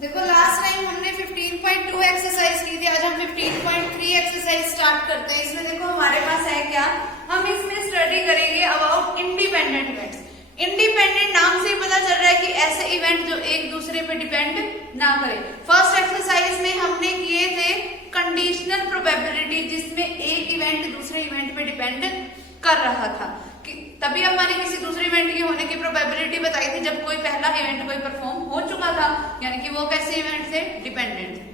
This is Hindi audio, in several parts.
देखो लास्ट टाइम हमने 15.2 एक्सरसाइज की थी, आज हम 15.3 एक्सरसाइज स्टार्ट करते हैं। इसमें देखो हमारे पास है क्या, हम इसमें स्टडी करेंगे अबाउट इंडिपेंडेंट इवेंट्स। इंडिपेंडेंट नाम से ही पता चल रहा है कि ऐसे इवेंट जो एक दूसरे पे डिपेंड ना करें। फर्स्ट एक्सरसाइज में हमने किए थे कंडीशनल प्रोबेबिलिटी, जिसमें एक इवेंट दूसरे इवेंट पे डिपेंड कर रहा था। तभी हमने किसी दूसरे इवेंट के होने की प्रोबेबिलिटी बताई थी जब कोई पहला इवेंट कोई परफॉर्म हो चुका था, यानी कि वो कैसे इवेंट थे, डिपेंडेंट थे।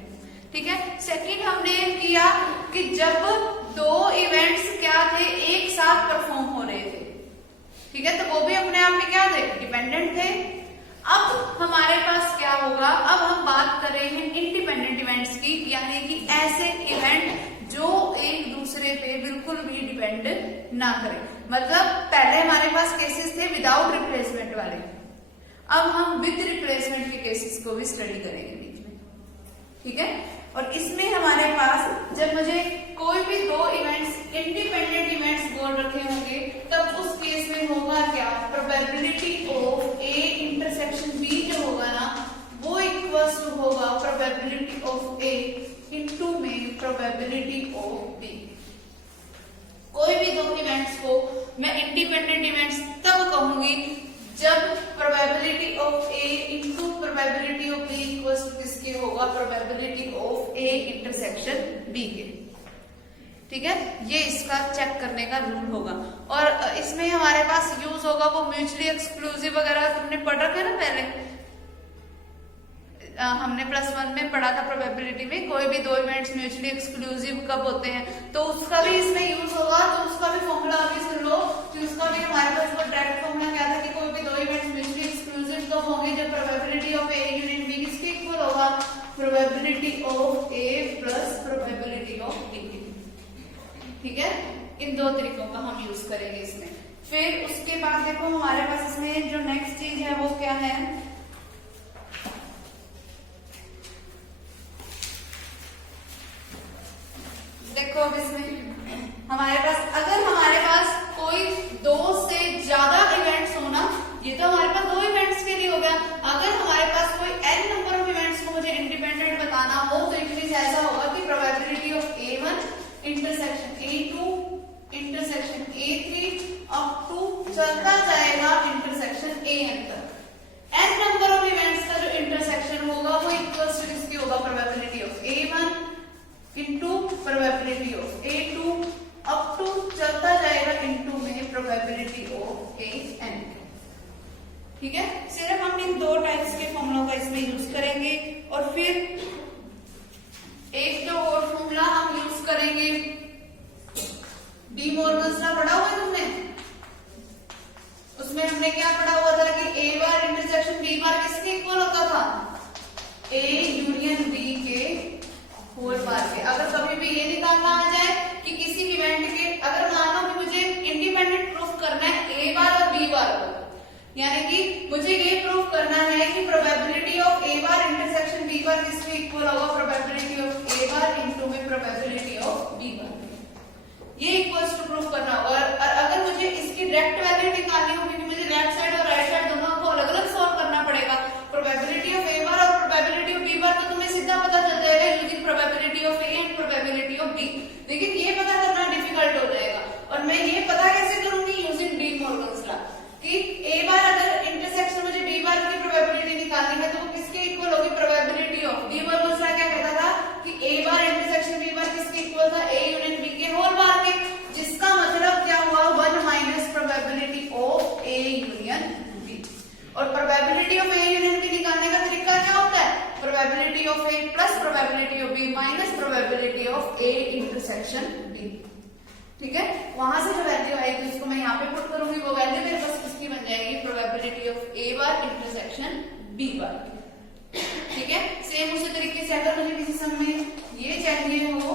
ठीक है। सेकंड हमने किया कि जब दो इवेंट्स क्या थे, एक साथ परफॉर्म हो रहे थे। ठीक है, तो वो भी अपने आप में क्या थे, डिपेंडेंट थे। अब हमारे पास क्या होगा, अब हम बात कर रहे हैं इंडिपेंडेंट इवेंट्स की, यानी कि ऐसे इवेंट जो एक दूसरे पे बिल्कुल भी डिपेंड ना करें। मतलब पहले हमारे पास केसेस थे विदाउट रिप्लेसमेंट वाले, अब हम विद रिप्लेसमेंट के केसेस को भी स्टडी करेंगे बीच में। ठीक है, और इसमें हमारे पास जब मुझे कोई भी दो इवेंट्स इंडिपेंडेंट इवेंट्स बोल रखे होंगे, तब उस केस में होगा क्या, probability of A intersection B जो होगा ना, वो इक्वल्स टू होगा प्रोबेबिलिटी ऑफ ए इनटू में प्रोबेबिलिटी ऑफ बी। कोई भी दो इवेंट्स को मैं इंडिपेंडेंट इवेंट्स तब कहूंगी जब probability of A into probability of B equals to किसके होगा, probability of A intersection B के। ठीक है, ये इसका चेक करने का रूल होगा। और इसमें हमारे पास यूज होगा वो म्यूचुअली एक्सक्लूसिव वगैरह, तुमने पढ़ रखा है ना पहले, हमने +1 में पढ़ा था प्रोबेबिलिटी में, कोई भी दो इवेंट्स म्यूचुअली एक्सक्लूसिव कब होते हैं, तो उसका भी इसमें यूज होगा। तो उसका भी फॉर्मूला अभी सुन लो कि उसका भी हमारे पास वो डायरेक्ट फॉर्मूला क्या था कि कोई भी दो इवेंट्स म्यूचुअली एक्सक्लूसिव तो होंगे जब probability of A union B किसके इक्वल होगा, probability of A plus probability of B. ठीक है, इन दो तरीकों का हम यूज करेंगे इसमें। फिर उसके बाद देखो हमारे पास इसमें जो नेक्स्ट चीज है वो क्या है, देखो अब इसमें हमारे पास अगर हमारे पास कोई दो से ज्यादा इवेंट्स हो ना, ये तो हमारे पास दो इवेंट्स के लिए हो गया। अगर हमारे पास कोई n नंबर ऑफ इवेंट्स को मुझे इंडिपेंडेंट बताना हो, तो इट मींस ऐसा होगा कि probability of A1 intersection A2 intersection A3 up to चलता जाएगा इंटरसेक्शन AN तक। n नंबर ऑफ इवेंट्स का जो इंटरसेक्शन होगा वो इक्वल्स टू किसकी होगा, probability of A1 into probability of A2 up to चलता जाएगा इनटू में प्रोबेबिलिटी ऑफ AN। ठीक है, सिर्फ हम इन दो टाइप्स के फॉर्मूलों का इसमें यूज करेंगे। और फिर एक जो और फॉर्मूला हम यूज करेंगे, डी मॉर्गन्स लॉ पढ़ा हुआ है तुमने, उसमें हमने क्या पढ़ा हुआ था कि A बार इंटरसेक्शन B बार किसके इक्वल होता था, A यूनियन B के होल बार के। अगर कभी भी ये निकालना आ जाए कि किसी इवेंट के, अगर मान लो कि मुझे इंडिपेंडेंट प्रूफ करना है A बार और B बार को, यानी कि मुझे ये प्रूफ करना है कि probability of A bar intersection B बार किसके इक्वल होगा, probability of A bar into में प्रोबेबिलिटी ऑफ B बार, ये इक्वल्स टू प्रूफ करना होगा। और अगर मुझे इसकी डायरेक्ट वैल्यू निकालनी होगी कि मुझे लेफ्ट साइड और राइट साइड दोनों को अलग अलग सॉल्व करना पड़ेगा। प्रोबेबिलिटी ऑफ A बार और प्रोबेबिलिटी ऑफ B बार तो तुम्हें सीधा पता चल जाएगा using probability of A and probability of B, लेकिन ये पता करना डिफिकल्ट हो जाएगा। और मैं ये पता कैसे करूंगी, यूजिंग डी मॉर्गन्स लॉ, कि A बार अगर इंटरसेक्शन मुझे B बार की प्रोबेबिलिटी निकालनी है तो वो किसके इक्वल होगी, probability of D Morgan's law क्या कहता था कि A बार इंटरसेक्शन B बार किसके इक्वल था, A यूनियन B के होल बार के, जिसका मतलब क्या हुआ, 1 minus probability of A union B। और probability of A union B निकालने का तरीका क्या होता है, probability of A plus probability of B minus probability of A intersection B। ठीक है, वहां से जो वैल्यू आएगी उसको मैं यहाँ पे पुट करूंगी, वो वैल्यू मेरे पास किसकी बन जाएगी, probability of A bar intersection B बार। ठीक है, सेम उसी तरीके से अगर मुझे किसी समय ये चाहिए हो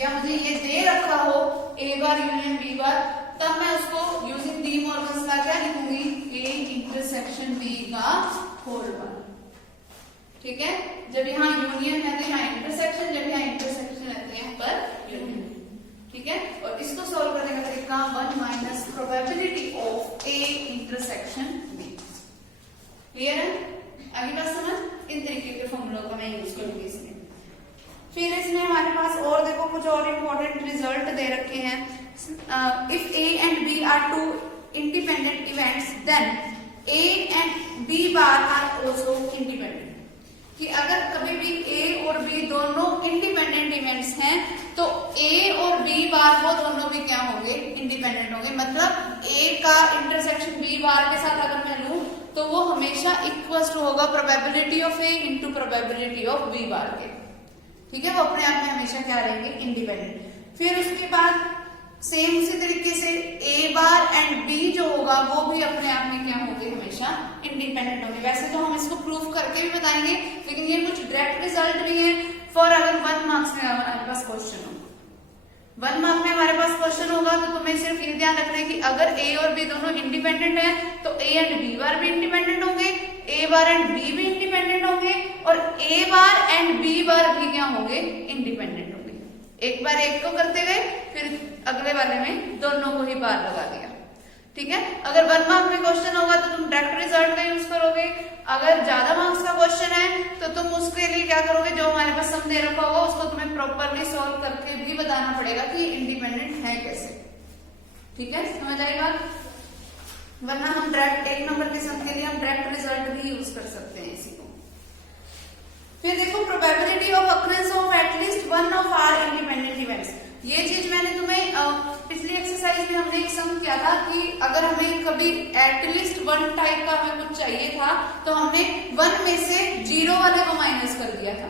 या मुझे ये दे रखा हो A बार यूनियन B बार, तब मैं उसको यूजिंग डी मॉर्गन्स लॉ क्या लिखूंगी, A इंटरसेक्शन B का होल बार। ठीक है, जब यहाँ यूनियन है तो यहाँ इंटरसेक्शन, जब यहाँ इंटरसेक्शन है तो यहाँ पर यूनियन। ठीक है, और इसको सॉल्व करने का तरीका 1 minus probability of A intersection B। Clear है, अगली बात समझ इन तरीके फॉर्मूला का मैं यूज करूंगी इसमें। फिर इसमें हमारे पास और देखो कुछ और इम्पोर्टेंट रिजल्ट दे रखे हैं। If A and B are two independent events then A and B bar are also independent, कि अगर कभी भी ए और बी दोनों इंडिपेंडेंट इवेंट्स हैं तो ए और बी बार वो दोनों भी क्या होंगे, इंडिपेंडेंट होंगे। मतलब ए का इंटरसेक्शन बी बार के साथ अगर मैं लूं तो वो हमेशा इक्वल टू होगा probability of A into probability of B bar के, ठीक है। वो अपने आप में हमेशा क्या रहेंगे, इंडिपेंडेंट। फिर उसके बाद सेम उसी तरीके से ए बार एंड बी जो होगा वो भी अपने आप में क्या होंगे, हमेशा इंडिपेंडेंट होंगे। वैसे तो हम इसको प्रूफ करके भी बताएंगे, लेकिन ये कुछ डायरेक्ट रिजल्ट भी है फॉर अगर 1 मार्क्स में हमारे पास क्वेश्चन हो, 1 मार्क में हमारे पास क्वेश्चन होगा तो तुम्हें सिर्फ ये ध्यान रखना है कि अगर ए और बी दोनों इंडिपेंडेंट है तो ए एंड बी बार भी इंडिपेंडेंट होंगे, ए बार एंड बी भी इंडिपेंडेंट होंगे और ए बार एंड बी बार भी क्या होंगे, इंडिपेंडेंट होंगे। एक बार एक को करते गए, फिर अगले वाले में दोनों को ही बार लगा दिया, ठीक है। अगर 1 मार्क में क्वेश्चन होगा तो तुम डायरेक्ट रिजल्ट का यूज करोगे। अगर ज्यादा मार्क्स का क्वेश्चन है तो तुम उसके लिए क्या करोगे, जो हमारे पास सम दे रखा होगा उसको तुम्हें प्रॉपरली सॉल्व करके भी बताना पड़ेगा कि इंडिपेंडेंट है कैसे, ठीक है। समझ आई बात? वरना हम डायरेक्ट 1 नंबर के सम के लिए हम डायरेक्ट रिजल्ट भी यूज कर सकते हैं इसी को। फिर देखो probability of occurrence of at least one of our independent events. ये चीज मैंने तुम्हें पिछली एक्सरसाइज में हमने एक सम किया था कि अगर हमें कभी एटलीस्ट 1 टाइप का हमें कुछ चाहिए था तो हमने 1 में से 0 वाले को माइनस कर दिया था।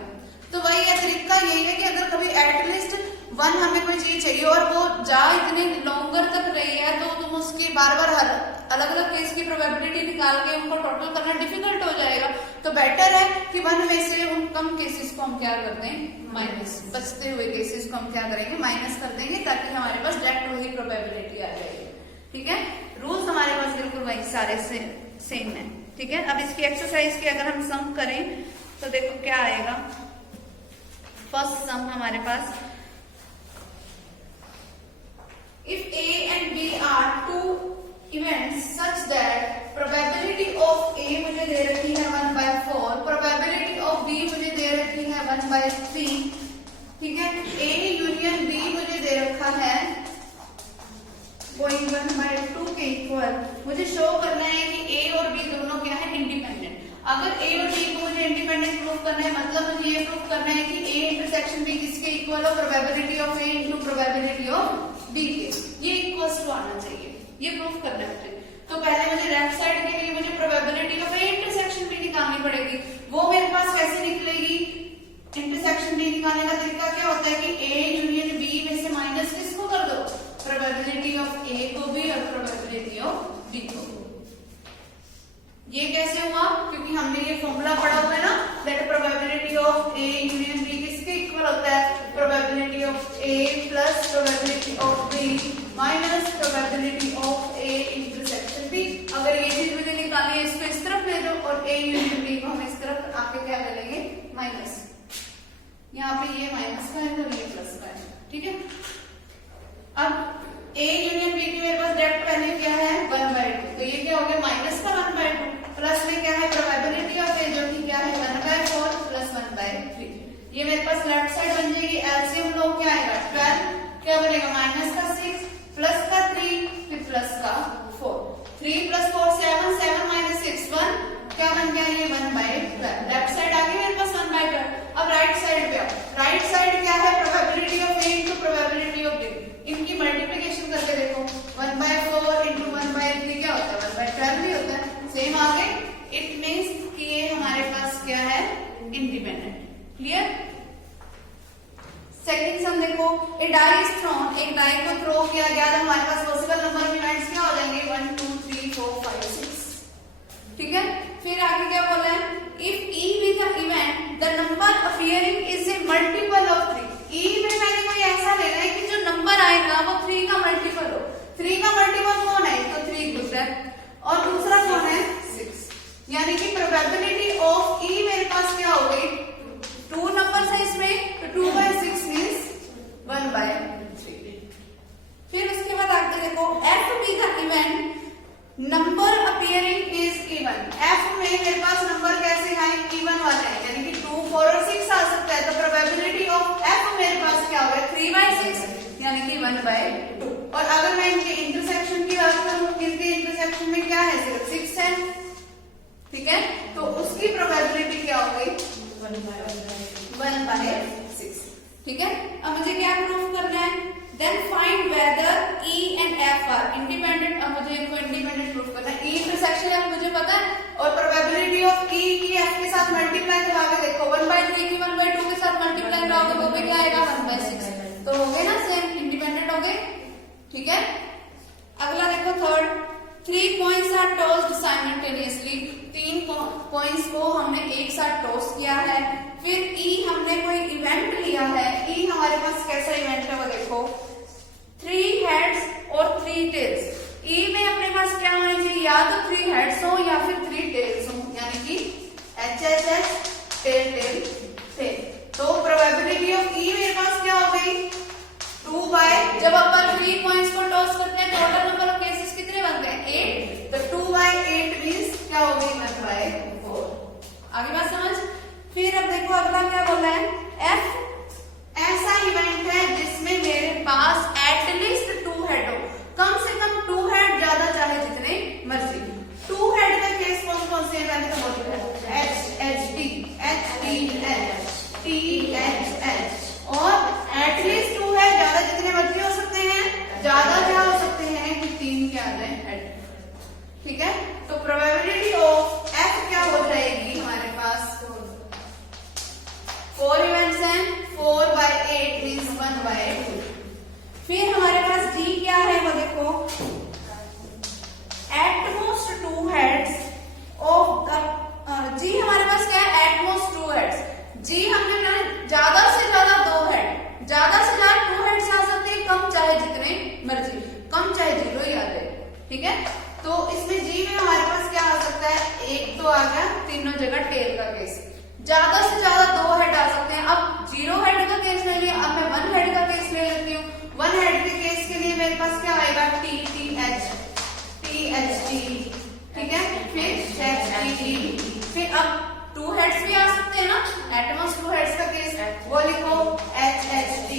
तो वही है, तरीका यही है कि अगर कभी एटलीस्ट 1 हमें कोई चीज चाहिए और वो जा इतने लॉन्गर तक रही है तो तुम उसकी बार बार हर अलग अलग केस की प्रोबेबिलिटी निकाल के उनको टोटल करना डिफिकल्ट हो जाएगा। तो बेटर है कि 1 में से उन कम केसेस को हम क्या कर दें, माइनस, बचते हुए केसेस को हम क्या करेंगे, माइनस कर देंगे ताकि हमारे पास डायरेक्ट वही प्रोबेबिलिटी आ जाएगी, ठीक है। रूल्स हमारे पास बिल्कुल वही सारे सेम है, ठीक है। अब इसकी एक्सरसाइज की अगर हम सम करें तो देखो क्या आएगा। फर्स्ट सम हमारे पास, if A and B are two events such that probability of A मुझे दे रखी है 1/4, प्रोबेबिलिटी ऑफ बी मुझे दे रखी है 1/3, ठीक है। ए यूनियन बी मुझे दे रखा है 1/2 के इक्वल। मुझे शो करना है कि ए और बी दोनों क्या है, इंडिपेंडेंट। अगर ए और बी को मुझे इंडिपेंडेंट प्रूफ करना है मतलब मुझे ये प्रूफ करना है कि ए इंटरसेक्शन बी किसके इक्वल हो, probability of A into probability of B के, ये इक्वल टू आना चाहिए, ये प्रूफ करना है मुझे। तो पहले मुझे लेफ्ट साइड के लिए मुझे probability of A intersection B निकालनी पड़ेगी। वो मेरे पास कैसे निकलेगी, इंटरसेक्शन बी निकालने का तरीका क्या होता है कि ए यूनियन बी में से माइनस किसको कर दो, प्रोबेबिलिटी ऑफ ए को भी और प्रोबेबिलिटी ऑफ बी को। ये कैसे हुआ, क्योंकि हमने ये फॉर्मूला पढ़ा हुआ है ना, that probability of A union B किसके इक्वल होता है, probability of A plus probability of B minus probability of A intersection B. अगर ये चीज मुझे निकालनी है इसको इस तरफ ले दो और ए यूनियन बी को हम इस तरफ आके क्या ले लेंगे, माइनस। यहाँ पे ये माइनस का है और ये प्लस का है, ठीक है। अब ए यूनियन बी की मेरे पास डायरेक्ट वैल्यू क्या है, 1/2, तो ये क्या हो गया, माइनस का 1/2 प्लस में क्या है प्रोबेबिलिटी ऑफ ए जो कि क्या है 1/4 प्लस 1/3। ये मेरे पास लेफ्ट साइड बन जाएगी, एलसीएम लोग क्या आएगा 12, क्या बनेगा माइनस का 6 प्लस का 3 फिर प्लस का 4, 3 प्लस 4 7, 7 माइनस 6 1, क्या बन गया ये 1/12। लेफ्ट साइड आ गई मेरे पास 1/12। अब राइट साइड पे आओ, राइट साइड क्या है, probability of A into probability of B. इनकी मल्टीप्लिकेशन करके देखो, 1/4 इंटू 1/3 क्या होता है, 1/12 भी होता है, सेम आ गए। इट मीन्स कि ये हमारे पास क्या है, इंडिपेंडेंट। क्लियर। सेकंड सम देखो, ए डाई इज थ्रोन, एक डाई को थ्रो किया गया तो हमारे पास पॉसिबल नंबर ऑफ इवेंट्स क्या हो जाएंगे, 1 2 3 4 5 6, ठीक है। फिर आगे क्या बोला है, if E with the event the number appearing is a multiple of 3। ई में मैंने कोई ऐसा लेना है कि जो नंबर आएगा वो 3 का मल्टीपल हो। 3 का मल्टीपल कौन है, तो 3 ग्रुप है और दूसरा कौन है 6, यानी कि प्रोबेबिलिटी ऑफ ई मेरे पास क्या हो गई, 2 नंबर है इसमें तो 2/6 मींस 1/3। फिर उसके बाद आगे देखो, F be the event number appearing is even. F में मेरे पास नंबर कैसे है, इवन वाले हैं, यानी कि 2 4 1/2। और अगर मैं इनके इंटरसेक्शन की बात करूं, इनके इंटरसेक्शन में क्या है, सिर्फ 6 है, ठीक है, तो उसकी प्रोबेबिलिटी क्या हो गई, 1/6, ठीक है। अब मुझे क्या प्रूफ करना है, then find whether E and F are independent. अब मुझे इनको इंडिपेंडेंट प्रूफ करना है। E इंटरसेक्शन F मुझे पता है, और प्रोबेबिलिटी ऑफ E की F के साथ मल्टीप्लाई करा के देखो, 1/3 की 1/2 के साथ मल्टीप्लाई कराओगे वो भी क्या आएगा, 1/6, तो हो गए ना सेम, इंडिपेंडेंट हो गए, ठीक है। अगला देखो third, 3 coins are tossed simultaneously, 3 coins को हमने एक साथ टॉस किया है। फिर E हमने कोई इवेंट लिया है, E हमारे पास कैसा इवेंट है वो देखो, 3 heads और 3 tails। E में अपने पास क्या होना चाहिए, या तो 3 heads हो या फिर 3 tails हो, यानी कि HHH tail tail tail। तो प्रोबेबिलिटी ऑफ E मेरे पास क्या हो गई, 2 जब अपन 3 coins को टॉस करते हैं टोटल नंबर ऑफ केसेस कितने बनते हैं, 8, तो 2/8 मींस क्या हो गई, 1/4। आगे बात समझ। फिर अब देखो अगला क्या बोला है, F ऐसा इवेंट है जिसमें मेरे पास एटलीस्ट 2 हेड हो, कम से कम 2 हेड, ज्यादा चाहे जितने मर्जी। 2 हेड का केस कौन कौन से है, तो बोलते हैं HHT, HTH, THH, और एटलीस्ट 2 है, ज्यादा जितने मर्जी हो सकते हैं, ज्यादा क्या हो सकते हैं कि 3 के आ जाए हेड, ठीक है। तो प्रोबेबिलिटी ऑफ F क्या हो जाएगी, हमारे पास 4 इवेंट्स हैं, 4/8 मींस 1/2। फिर हमारे पास G क्या है वो देखो, at most 2 heads of the, G हमारे पास क्या है, एटमोस्ट 2 हेड्स। G हमने ना ज्यादा से ज्यादा 2 हेड, ज्यादा से ज्यादा 2 हेड्स आ सकते हैं, कम चाहे जितने मर्जी, कम चाहे 0 ही आ जाए, ठीक है। तो इसमें G में हमारे पास क्या आ सकता है, एक तो आ गया तीनों जगह टेल का केस, ज्यादा से ज्यादा 2 हेड आ सकते हैं। अब 0 हेड का केस ले लिया, अब मैं 1 हेड का केस ले लेती हूँ। 1 हेड के केस के लिए मेरे पास क्या आएगा, TTH, THT, ठीक है, फिर HTT। फिर अब 2 हेड्स भी आ सकते हैं ना, एटमोस्ट 2 हेड्स का केस वो लिखो, HHT,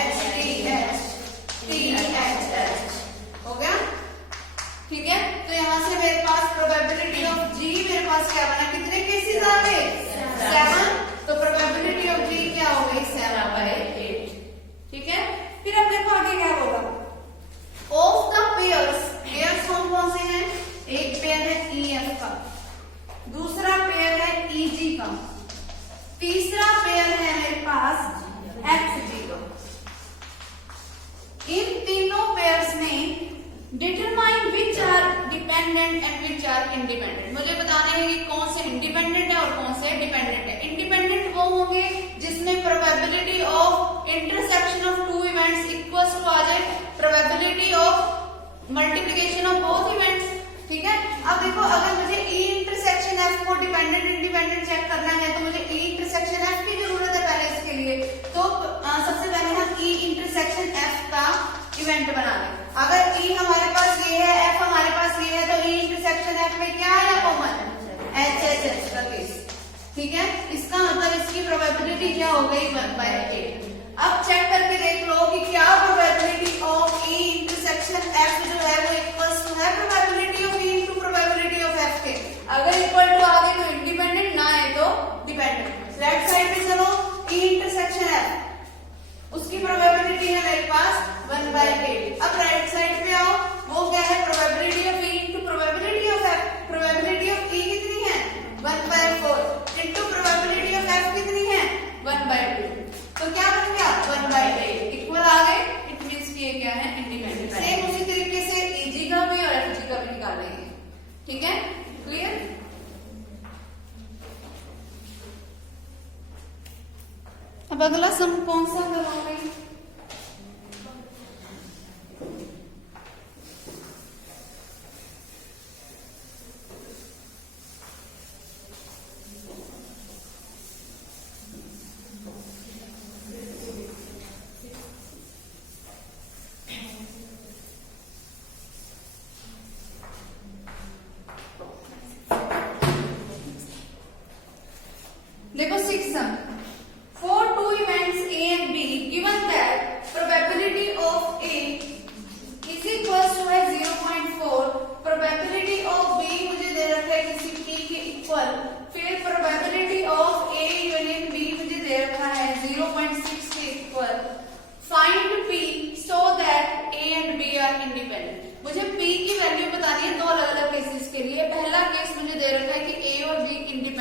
HTH, THH, हो गया, ठीक है। तो यहां से मेरे पास प्रोबेबिलिटी ऑफ G मेरे पास क्या बना, कितने केसेस आ गए, 7, तो प्रोबेबिलिटी ऑफ G क्या हो गई, 7/8, ठीक है। फिर अब देखो आगे क्या होगा, ऑफ द पेयर्स, पेयर्स कौन कौन से हैं, एक पेयर है EF का, दूसरा पेयर है EG का, तीसरा पेयर है मेरे पास FG का। इन तीनों पेयर्स में determine which are dependent and which are independent, मुझे बताना है कि कौन से इंडिपेंडेंट है और कौन से डिपेंडेंट है। इंडिपेंडेंट वो होंगे जिसमें probability of intersection of 2 events equals to आ जाए probability of multiplication of both events, ठीक है। अब देखो अगर मुझे E इंटरसेक्शन F को डिपेंडेंट इंडिपेंडेंट चेक करना है तो मुझे E इंटरसेक्शन F की जरूरत है पहले इसके लिए। तो सबसे पहले हम E इंटरसेक्शन F का इवेंट बना लें। अगर E हमारे पास ये है, F हमारे पास ये है, तो E इंटरसेक्शन F में क्या आया कॉमन, HHH का केस, ठीक है। इसका मतलब इसकी प्रोबेबिलिटी क्या हो गई, 1/8। अब चेक करके देख लो कि क्या probability of E intersection F जो है वो इक्वल्स टू है probability of E into probability of F के। अगर इक्वल टू आ गई तो इंडिपेंडेंट, ना है तो डिपेंडेंट। लेफ्ट साइड पे चलो, E इंटरसेक्शन F, उसकी प्रोबेबिलिटी है मेरे पास 1/8। अब राइट साइड पे आओ, वो क्या है, probability of E into probability of F। Probability of E कितनी है, 1/4 इनटू प्रोबेबिलिटी ऑफ F कितनी है, 1/2। तो क्या बन गया, 1/8 इक्वल आ गए, इट मींस कि ये क्या है, इंडिपेंडेंट। सेम उसी तरीके से EG का भी और FG का भी निकालेंगे, ठीक है, क्लियर। अब अगला सम कौन सा करोगे, देखो 6 sum, for 2 events A and B given that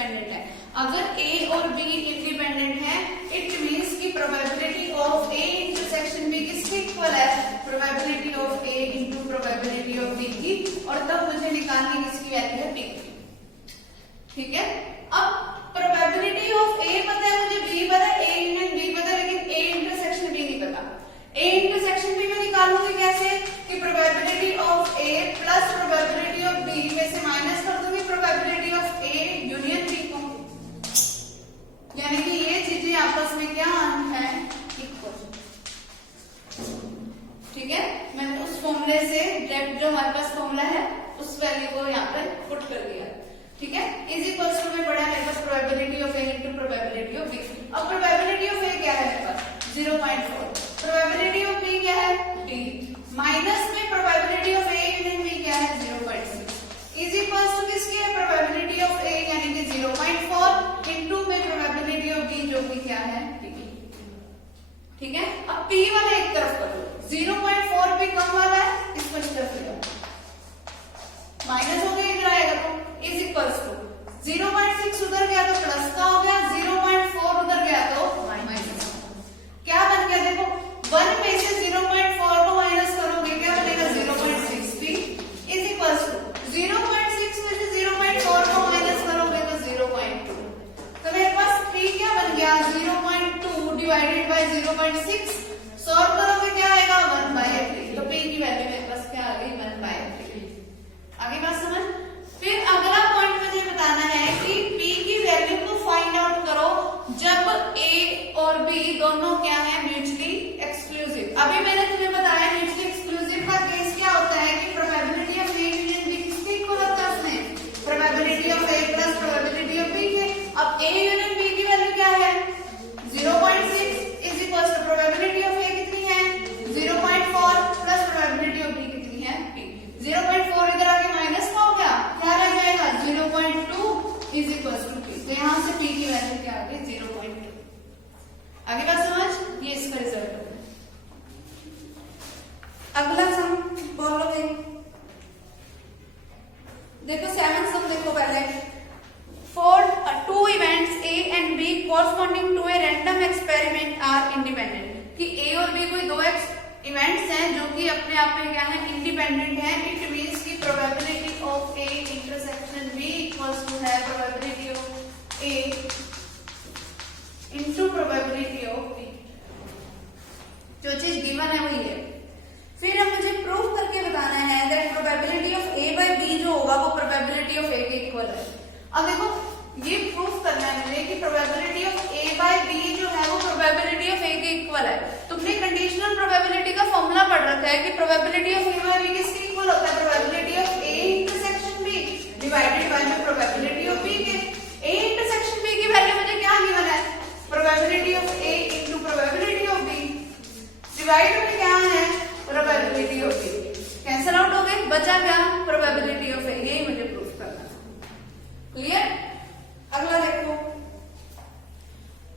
independent है। अगर ए और बी इंडिपेंडेंट है, इट मींस कि probability of A intersection B किसके इक्वल है, probability of A into probability of B की, और तब मुझे निकालनी किसकी वैल्यू है, बी की। ठीक है, अब प्रोबेबिलिटी ऑफ ए पता है मुझे, बी पता है, ए यूनियन बी पता है, लेकिन ए इंटरसेक्शन बी नहीं पता। ए इंटरसेक्शन बी में निकालूंगी कैसे, कि probability of A plus probability of B में से माइनस कर दूंगी probability of A union B को, यानी कि ये चीजें आपस में क्या है, इक्वल। ठीक है, मैंने उस फॉर्मूले से डायरेक्ट जो हमारे पास फॉर्मूला है उस वैल्यू को यहाँ पर पुट कर दिया। ठीक है, इज इक्वल्स टू में पड़ा मेरे पास probability of A into probability of B. अब प्रोबेबिलिटी ऑफ ए क्या है मेरे पास 0.4, प्रोबेबिलिटी ऑफ बी क्या है डी, माइनस में probability of A union B क्या है 0.6, इज इक्वल्स टू किसकी है, प्रोबेबिलिटी ऑफ ए यानी कि 0.4 इनटू में प्रोबेबिलिटी ऑफ बी जो कि क्या है डी। ठीक है, अब पी वाला एक तरफ कर लो, 0.4 भी कम वाला है, इसको इस तरफ ले जाओ, माइनस हो गया, इधर आएगा तो इज इक्वल्स टू 0.6 उधर गया तो प्लस का हो गया, 0.4 उधर गया तो माइनस। क्या बन गया देखो, 1 में से 0.4 को माइनस करोगे क्या बनेगा 0.6 भी, इज इक्वल्स टू 0.6 में से 0.4 को माइनस करोगे तो 0.2, तो मेरे पास p क्या बन गया 0.2 डिवाइडेड बाय 0.6, सॉल्व करोगे क्या आएगा 1/3, तो p की वैल्यू मेरे पास क्या आ गई 1/3। आगे बात समझ। फिर अगला पॉइंट मुझे बताना है कि p की वैल्यू को फाइंड आउट करो जब a और b दोनों क्या है म्यूचुअली एक्सक्लूसिव। अभी मैंने तुम्हें बताया म्यूचुअली एक्सक्लूसिव का केस क्या होता है कि probability of a union b किसके इक्वल होता है, उसमें probability of a plus probability of b के। अब a यूनियन b की वैल्यू क्या है 0.6 is equal to probability of a कितनी है 0.4 प्लस प्रोबेबिलिटी ऑफ b कितनी है p। 0.4 इधर आके माइनस का हो गया, क्या रह जाएगा 0.2 इज इक्वल टू p, तो यहाँ से p की वैल्यू क्या आ गई 0.2। आगे बात समझ, ये इसका रिजल्ट है। अगला सम बोलोगे, देखो 7 सम देखो पहले, for two events A and B corresponding to a random experiment are independent, कि A और B कोई दो इवेंट्स हैं जो कि अपने आप में क्या है इंडिपेंडेंट हैं, इट मींस की probability of A intersection B equals to है probability of A into probability of B, जो चीज गिवन है वही है। फिर अब मुझे प्रूफ करके बताना है that probability of A by B जो होगा वो प्रोबेबिलिटी ऑफ A के इक्वल है। अब देखो ये प्रूफ करना है मुझे कि probability of A by B जो है वो प्रोबेबिलिटी ऑफ A के इक्वल है। तुमने कंडीशनल प्रोबेबिलिटी का फॉर्मूला पढ़ रखा है कि probability of A by B किसके इक्वल होता है, probability of A intersection B divided by में प्रोबेबिलिटी ऑफ B के। A इंटरसेक्शन B की वैल्यू मुझे क्या गिवन है, probability of A into probability of B divide में क्या है probability of B, cancel out हो गए, बचा क्या प्रोबेबिलिटी ऑफ A, यही मुझे प्रूफ करना है। क्लियर। अगला देखो,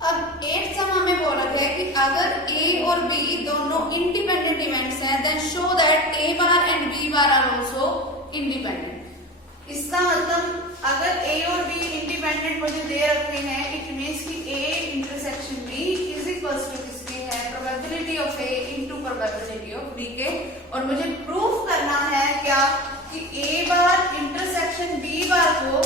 अब 8 सम हमें बोल रखा है कि अगर A और B दोनों इंडिपेंडेंट इवेंट्स हैं then show that A bar and B bar are also independent. इसका मतलब अगर A और B इंडिपेंडेंट मुझे दे रखे हैं, इट मींस कि A intersection B is equals to किसके है probability of A into probability of B के, और मुझे प्रूफ करना है क्या कि A बार इंटरसेक्शन B बार को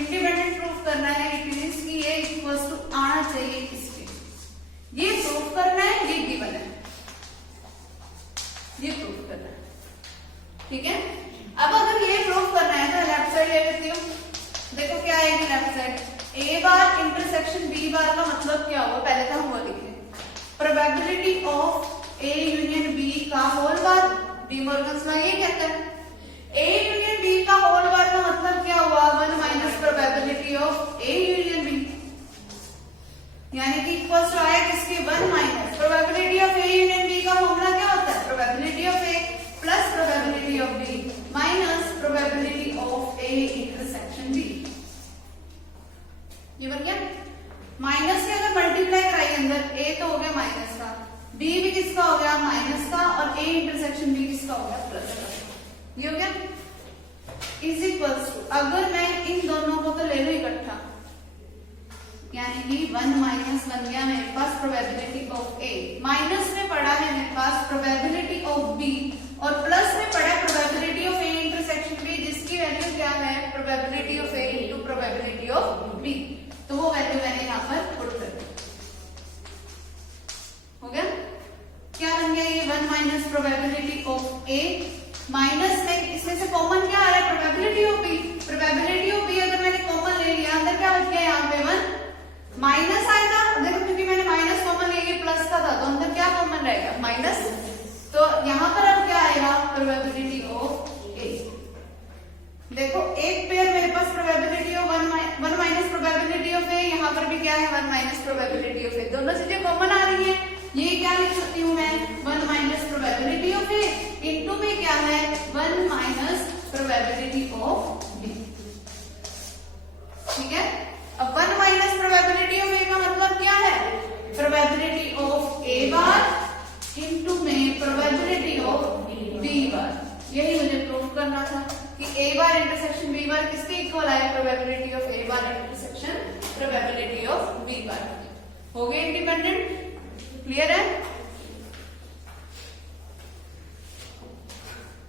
इंडिपेंडेंट प्रूफ करना है, इट मींस कि ये इक्वल्स टू आना चाहिए इसके, ये प्रूफ करना है, ये गिवन है, ये प्रूफ करना है। ठीक है, अब अगर ये प्रूफ करना है तो लेफ्ट साइड ले लेती हूँ, देखो क्या आएगी left side, A bar intersection B bar का मतलब क्या होगा, पहले तो हम वो लिखें, probability of A union B का whole bar, De Morgan's law ये कहता है। A यूनियन B का होल बार का मतलब क्या हुआ 1 minus probability of A union B, यानी कि इक्वल्स टू आया किसके 1 minus probability of A union B का फॉर्मूला क्या होता है probability of A plus probability of B minus probability of A intersection B। ये बन गया, माइनस के अगर मल्टीप्लाई कराइए अंदर A तो हो गया माइनस का, B भी किसका हो गया माइनस का, और A इंटरसेक्शन B किसका हो गया प्लस का। ये हो गया इज इक्वल्स टू, अगर मैं इन दोनों को तो ले लूं इकट्ठा, प्रोबेबिलिटी ऑफ बी। तो वो वैल्यू मैंने यहाँ पर पुट कर दी। हो गया? क्या बन गया ये 1 minus probability of A minus में इसमें से कॉमन क्या आ रहा है probability of B. Probability of B अगर मैंने कॉमन ले लिया अंदर क्या बच गया यहाँ पे 1 माइनस आएगा। देखो क्योंकि मैंने माइनस कॉमन ले लिया प्लस का था तो अंदर क्या कॉमन रहेगा माइनस। तो यहाँ पर अब क्या आएगा प्रोबेबिलिटी ऑफ ए। देखो एक पेयर मेरे पास probability of 1 minus probability of A, यहाँ पर भी क्या है 1 माइनस प्रोबेबिलिटी ऑफ ए। दोनों चीजें कॉमन आ रही है। ये क्या लिख सकती हूँ मैं 1 minus probability of A into में क्या है 1 माइनस प्रोबेबिलिटी ऑफ बी। ठीक है? अब 1 माइनस प्रोबेबिलिटी ऑफ ए का मतलब क्या है probability of A bar into में प्रोबेबिलिटी ऑफ बी बार। यही मुझे प्रूव करना था कि ए बार इंटरसेक्शन बी बार किसके इक्वल आए probability of A bar intersection probability of B bar. हो गए इंडिपेंडेंट? क्लियर है?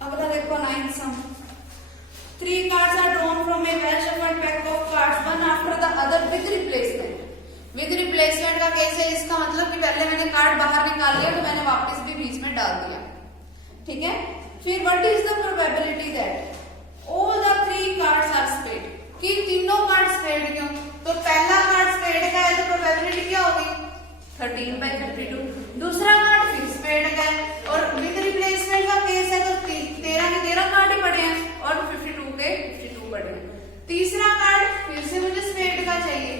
अगला देखो 9th सम। 3 cards are drawn from a well shuffled pack of cards one after the other with replacement। With replacement का केस है, इसका मतलब कि पहले मैंने कार्ड बाहर निकाल लिया तो मैंने वापस भी बीच में डाल दिया। ठीक है? फिर what is the probability that all the 3 cards are spade। कि तीनों कार्ड स्पेड क्यों? तो पहला कार्ड स्पेड का है तो प्रोबेबिलिटी क्या होगी 13/52। दूसरा कार्ड फिर स्पेड का है और विद रिप्लेसमेंट का केस है तो 13 के 13 कार्ड ही पड़े हैं और 52 के 52 पड़े हैं। तीसरा कार्ड फिर से मुझे स्पेड का चाहिए,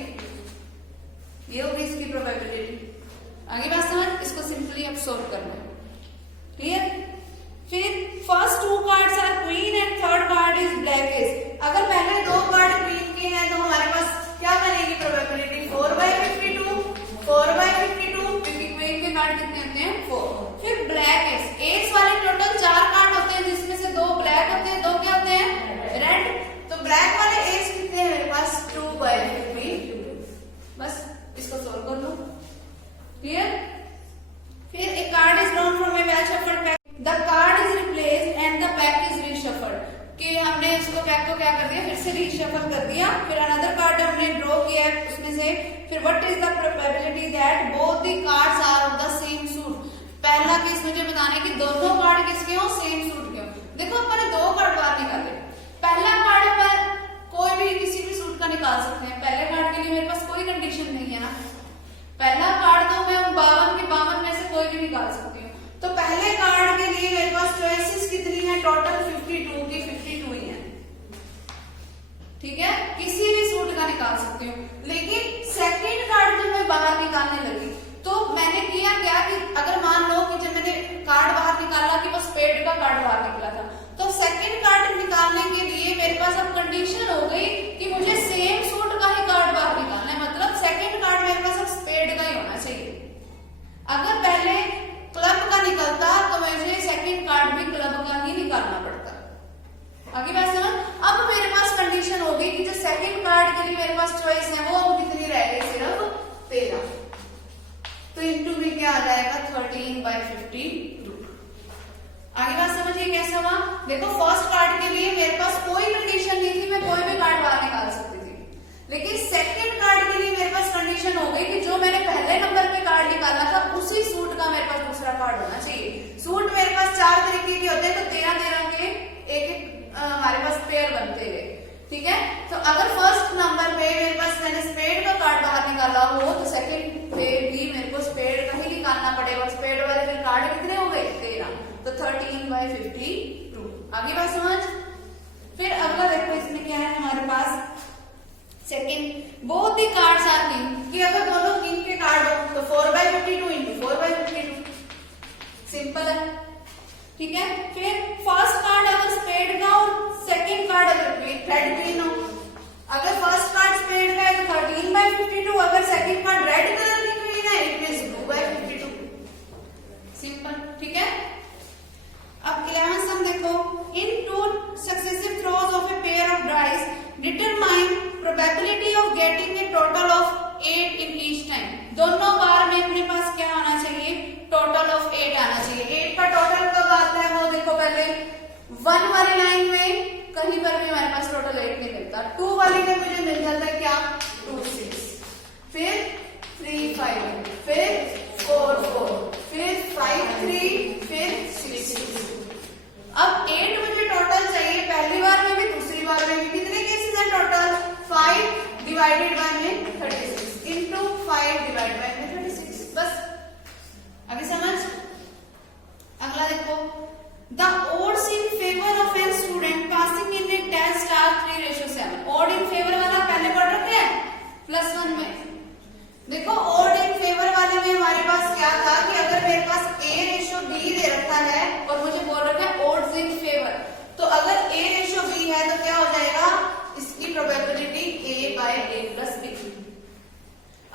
ये होगी इसकी प्रोबेबिलिटी। आगे बात समझ? इसको सिंपली अब सोल्व करना है। क्लियर? फिर first 2 cards are queen and third card is black ace. अगर पहले 2 कार्ड क्वीन के हैं तो हमारे पास क्या बनेगी प्रोबेबिलिटी 4/52 4/52 क्योंकि क्वीन के कार्ड कितने होते हैं 4। फिर ब्लैक एस, एस वाले टोटल 4 कार्ड होते हैं जिसमें से 2 ब्लैक होते हैं 2 क्या होते हैं रेड। तो ब्लैक वाले एस कितने हैं मेरे पास 2/52। बस इसको सोल्व कर लो। क्लियर? फिर एक card is drawn from a well shuffled pack, the card is replaced and the pack is reshuffled. कि हमने इसको पैक को क्या कर दिया फिर से रीशफल कर दिया। फिर अनदर कार्ड हमने ड्रॉ किया है उसमें से। फिर what is the probability that both the cards are of the same suit. पहला केस मुझे बताने कि दोनों कार्ड किसके हो सेम सूट के हो। देखो अपन ने 2 कार्ड बाहर निकाले। पहला कार्ड पर कोई भी किसी भी सूट का निकाल सकते हैं। पहले कार्ड के लिए मेरे पास कोई कंडीशन नहीं है ना। पहला कार्ड तो मैं 52 के 52 में से कोई भी निकाल सकती हूँ। तो पहले कार्ड के लिए मेरे पास चॉइसेस कितनी है टोटल 52 की 52 ही है। ठीक है? किसी भी सूट का निकाल सकती हूँ। लेकिन सेकंड कार्ड जब मैं बाहर निकालने लगी तो मैंने किया क्या कि अगर मान लो कि जब मैंने कार्ड बाहर निकाला कि बस स्पेड का कार्ड बाहर निकला था तो सेकंड कार्ड निकालने के लिए मेरे पास अब कंडीशन हो गई कि मुझे सेम सूट का ही कार्ड बाहर निकालना है। मतलब सेकंड कार्ड मेरे पास अब स्पेड का ही होना चाहिए। अगर पहले क्लब का निकलता तो मुझे सेकंड कार्ड भी क्लब का ही निकालना पड़ता। आगे बात समझ? अब मेरे पास कंडीशन हो गई कि जो सेकंड कार्ड के लिए मेरे पास चॉइस है वो अब कितनी रह गई सिर्फ 13। तो इनटू में क्या आ जाएगा 13/52। आगे बात समझिए कैसे हुआ? देखो फर्स्ट कार्ड के लिए मेरे पास कोई कंडीशन नहीं थी, मैं कोई भी कार्ड बाहर निकाल सकती थी। लेकिन सेकंड कार्ड के लिए मेरे पास कंडीशन हो गई कि जो मैंने पहले नंबर पे कार्ड निकाला था उसी सूट का मेरे पास दूसरा कार्ड होना चाहिए। सूट मेरे पास 4 तरीके के होते हैं तो 13 के एक हमारे पास पेयर बनते गए। ठीक है? तो अगर फर्स्ट नंबर पे मेरे पास मैंने स्पेड का कार्ड बाहर निकाला हो तो सेकंड पे भी मेरे को स्पेड का ही निकालना पड़ेगा। स्पेड वाले फिर कार्ड कितने हो गए 13, तो 13/52। आगे बात समझ? फिर अगला देखो इसमें क्या है हमारे पास second both the cards are king. कि अगर दोनों किंग के कार्ड हो तो 4/52 इंटू 4/52 सिंपल है। ठीक है? फिर फर्स्ट कार्ड अगर स्पेड का और सेकंड कार्ड अगर रेड ग्रीन हो। अगर फर्स्ट कार्ड स्पेड का है तो 13/52, अगर सेकंड कार्ड रेड कलर की ग्रीन है इट मींस 2/52। सिंपल। ठीक है? अब 11th सम देखो। इन 2 successive throws of a pair of dice determine probability of getting a total of 8 in each time। दोनों बार में अपने पास क्या आना चाहिए टोटल ऑफ 8 आना चाहिए। 8 का टोटल कब आता है वो देखो पहले 1 वाली लाइन में कहीं पर भी हमारे पास टोटल 8 नहीं मिलता। 2 वाली में मुझे मिल जाता डिवाइडेड बाय में 36 इंटू 5 डिवाइड बाय में 36। बस अभी समझ। अगला देखो, the odds in favor of a student passing in a test are 3:7। odd in favor वाला पहले पढ़ रखे हैं +1 में। देखो odd in favor वाले में हमारे पास क्या था कि अगर मेरे पास A/B दे रखा है और मुझे बोल रखा है odds in favor, तो अगर A/B है तो क्या हो जाएगा, इसकी प्रोबेबिलिटी A/A+B।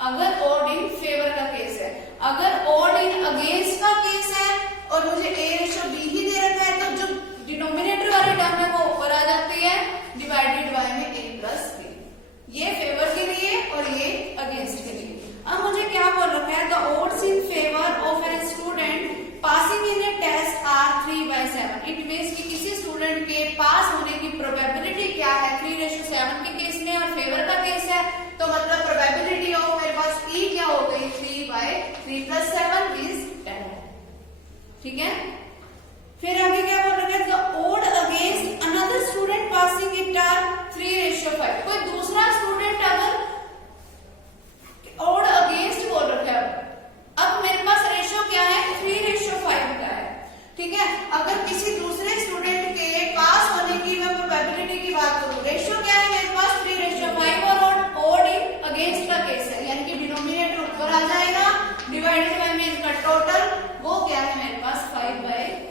अगर odd in favor का केस है। अगर odd in against का केस है और मुझे A/B ही दे रखा है तो जो डिनोमिनेटर वाली टर्म है वो ऊपर आ जाती है डिवाइडेड बाय में A+B। ये फेवर के लिए और ये अगेंस्ट के लिए। अब मुझे क्या बोल रखा है, the odds in favor of a student passing in a test are 3/7। It means कि किसी स्टूडेंट के पास होने की प्रोबेबिलिटी क्या है 3:7 के केस में और फेवर का केस है, तो मतलब प्रोबेबिलिटी ऑफ मेरे पास E क्या हो गई 3/3 + 7 is 10। ठीक है। फिर आगे क्या बोल रखा है, the odd against another student passing it are 3:5। कोई दूसरा स्टूडेंट अगर odd against बोल रखा है, अब मेरे पास रेशियो क्या है 3:5 का है। ठीक है। अगर किसी दूसरे स्टूडेंट के पास होने की मैं प्रोबेबिलिटी की बात करूं, रेशियो क्या है मेरे पास 3:5 और odd in against का केस है, यानी कि डिनोमिनेटर ऊपर आ जाएगा डिवाइडेड बाय में इनका टोटल वो क्या है मेरे पास 5/8।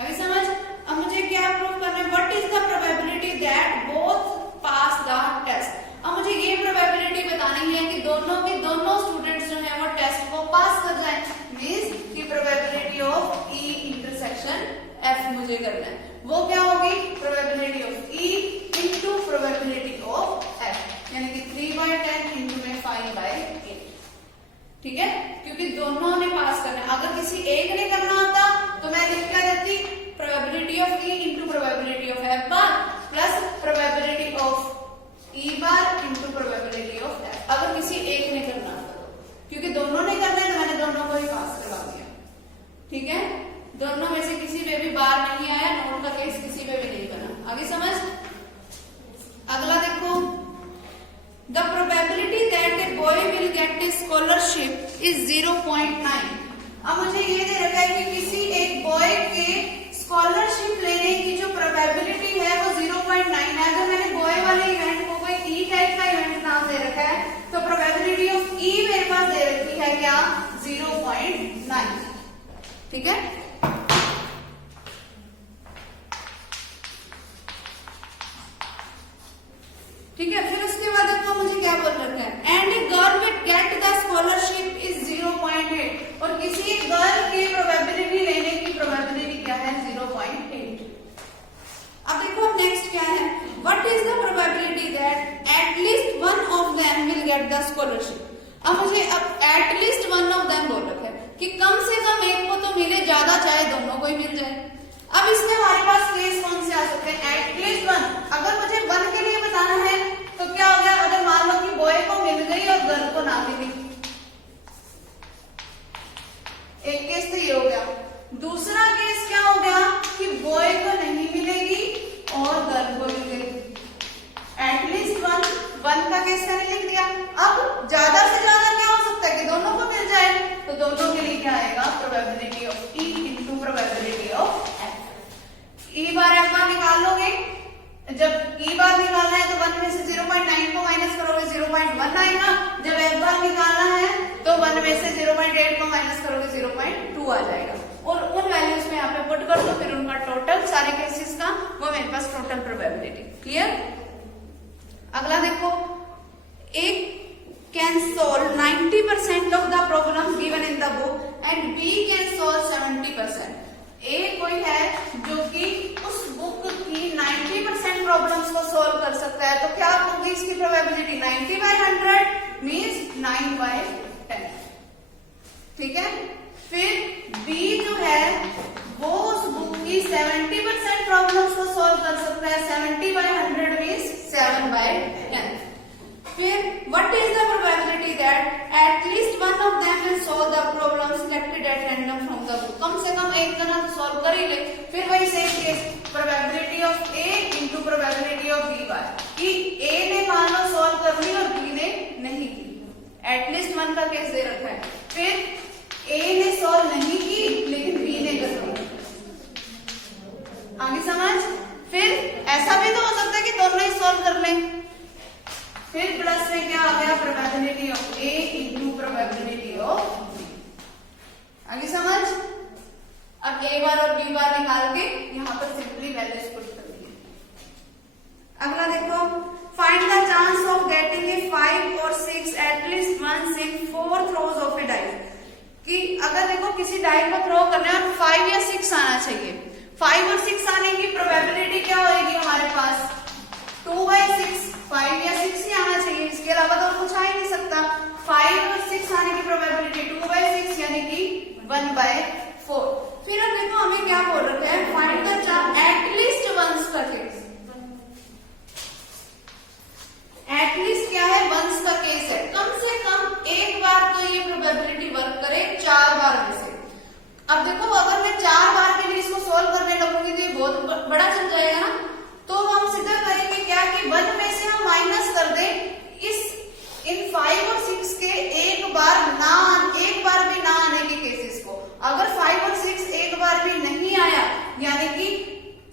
अभी समझ। अब मुझे क्या प्रूव करना है, what is the probability that both pass the test. अब मुझे ये प्रोबेबिलिटी बतानी है कि दोनों के दोनों स्टूडेंट्स जो है वो टेस्ट को पास कर जाएं। मींस की probability of E intersection F मुझे करना है। वो क्या होगी, probability of E into probability of F, यानी कि 3/10 इंटू में 5/8। ठीक है, क्योंकि दोनों ने पास करना है। अगर किसी एक ने करना होता तो मैं लिख क्या देती, probability of E into probability of F bar plus probability of E bar into probability of F। अगर किसी एक ने करना होता तो, क्योंकि दोनों ने करना है तो मैंने दोनों को ही पास करवा दिया। ठीक है, दोनों में से किसी पे भी बार नहीं आया, नोट का केस किसी पे भी नहीं बना। आगे समझ। अगला देखो, the probability that a boy will get a scholarship is 0.9। अब मुझे ये दे रखा है कि किसी एक बॉय के स्कॉलरशिप लेने की जो प्रोबेबिलिटी है वो 0.9 है। अगर मैंने बॉय वाले इवेंट को कोई E टाइप का इवेंट नाम दे रखा है तो प्रोबेबिलिटी ऑफ E मेरे पास दे रखी है क्या 0.9। ठीक है। ठीक है, फिर उसके बाद आपको मुझे क्या बोल रखा है, and a girl will get the scholarship is 0.8। और किसी एक गर्ल की प्रोबेबिलिटी लेने की प्रोबेबिलिटी क्या है 0.8। अब देखो अब नेक्स्ट क्या है, what is the probability that at least one of them will get the scholarship. अब मुझे अब एटलीस्ट वन ऑफ देम बोल रखा है कि कम से कम एक को तो मिले, ज्यादा चाहे दोनों को ही मिल जाए। अब इसमें हमारे पास केस कौन से आ सकते हैं, एटलीस्ट वन। अगर मुझे वन के लिए बताना है तो क्या हो गया, अगर मान लो कि बॉय को मिल गई और गर्ल को ना मिली, एक केस तो ये हो गया। दूसरा केस क्या हो गया कि बॉय को नहीं मिलेगी और गर्ल को मिलेगी। एटलीस्ट वन का केस मैंने लिख दिया। अब ज्यादा से ज्यादा क्या हो सकता है कि दोनों को मिल जाए, तो दोनों के लिए क्या आएगा, probability of E into probability of F। E bar F बार निकाल लोगे, जब E बार निकालना है तो 1 में से 0.9 को माइनस करोगे 0.1 आएगा। जब F बार निकालना है तो 1 में से 0.8 को माइनस करोगे 0.2 आ जाएगा। और उन वैल्यूज में यहाँ पे पुट कर दो, फिर उनका टोटल सारे केसेस का वो मेरे पास टोटल प्रोबेबिलिटी। क्लियर। अगला देखो, एक can solve 90% of the problem given in the book and B can solve 70%। A कोई है जो कि उस बुक की 90% प्रॉब्लम्स को सॉल्व कर सकता है, तो क्या होगी इसकी प्रोबेबिलिटी 90/100 मींस 9/10। ठीक है। फिर B जो है वो उस बुक की 70% प्रॉब्लम्स को सॉल्व कर सकता है, 70/100 मींस 7/10। फिर what is the probability that at least one of them will solve the problem selected at random from the book। कम से कम एक जना तो सॉल्व कर ही ले। फिर वही same case, probability of A into probability of B बार, कि A ने मान लो सॉल्व कर एटलीस्ट 1 का केस दे रखा है। फिर ए ने सॉल्व नहीं की लेकिन बी ने कर दी, आगे समझ। फिर ऐसा भी तो हो सकता है कि दोनों ही सॉल्व कर लें। फिर प्लस में क्या आ गया, probability of A into probability of B, आगे समझ। अब ए बार और बी बार निकाल के यहाँ पर सिंपली वैल्यूज पुट कर दिए। अगला देखो, find the chance of getting a 5 और 6 at least once in 4 throws of a die, कि अगर देखो किसी डाई को थ्रो करना है और 5 या 6 आना चाहिए, 5 और 6 आने की प्रोबेबिलिटी क्या होगी हमारे पास 2/6, 5 या 6 ही आना चाहिए, इसके अलावा तो कुछ आ ही नहीं सकता। 5 और 6 आने की प्रोबेबिलिटी 2/6 यानी कि 1/4। फिर अब देखो हमें क्या बोल रखा है, find the chance at least once का केस। एटलीस्ट क्या है, वंस का केस है, कम से कम एक बार तो ये प्रोबेबिलिटी वर्क करे 4 बार में से। अब देखो अगर मैं 4 बार के लिए इसको सोल्व करने लगूंगी तो ये बहुत बड़ा चल जाएगा ना, तो हम सीधा करेंगे क्या कि 1 में से हम माइनस कर दें इन 5 और 6 के एक बार भी ना आने के केसेस को। अगर 5 और 6 एक बार भी नहीं आया यानी कि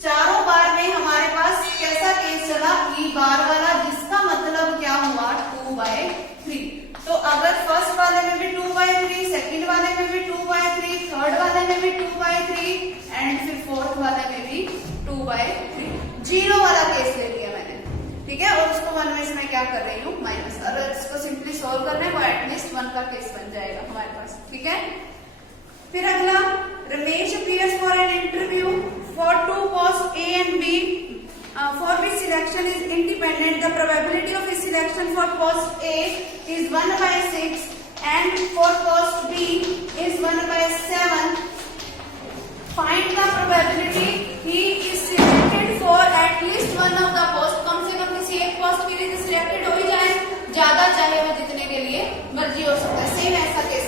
चारों बार में हमारे पास कैसा केस चला, ई बार वाला, जिसका मतलब क्या हुआ 2/3। तो अगर फर्स्ट वाले में भी 2/3, सेकंड वाले में भी 2/3, थर्ड वाले में भी 2/3 एंड फिर फोर्थ वाले में भी 2/3, 0 वाला केस ले लिया मैंने, ठीक है। और उसको 1 में से मैं क्या कर रही हूँ माइनस, अगर इसको सिंपली सोल्व करना है वो एटलीस्ट 1 का केस बन जाएगा हमारे पास, ठीक है। फिर अगला, Ramesh appears for an interview for 2 posts A and B, for which selection is independent. The probability of his selection for post A is 1/6 and for post B is 1/7. Find the probability he is selected for at least one of the post. कम से कम किसी एक पोस्ट के लिए सिलेक्टेड हो ही जाए, ज्यादा चाहे वो जितने के लिए मर्जी हो सकता है। सेम ऐसा केस